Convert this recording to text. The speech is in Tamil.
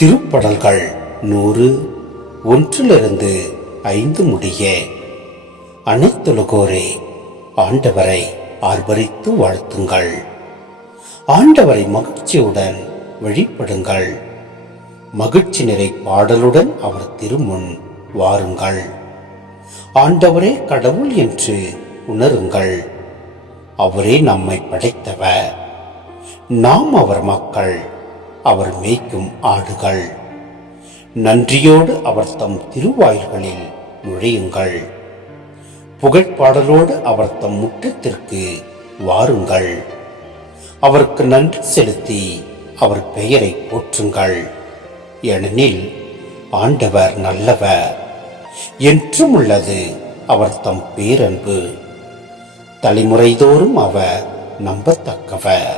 திருப்படல்கள் 100 1 5 முடிய. அனைத்துலகோரே ஆண்டவரை ஆர்ப்பரித்து வாழ்த்துங்கள். ஆண்டவரை மகிழ்ச்சியுடன் வழிபடுங்கள். மகிழ்ச்சி நிறை பாடலுடன் அவர் திருமுன் வாருங்கள். ஆண்டவரே கடவுள் என்று உணருங்கள். அவரே நம்மை படைத்தவர். நாம் அவர் மக்கள், அவர் மேய்க்கும் ஆடுகள். நன்றியோடு அவர் தம் திருவாயில்களில் நுழையுங்கள். புகழ்பாடலோடு அவர் தம் முற்றத்திற்கு வாருங்கள். அவருக்கு நன்றி செலுத்தி அவர் பெயரை போற்றுங்கள். ஏனெனில் ஆண்டவர் நல்லவர், என்றும் உள்ளது அவர் தம் பேரன்பு. தலைமுறைதோறும் அவர் நம்பத்தக்கவர்.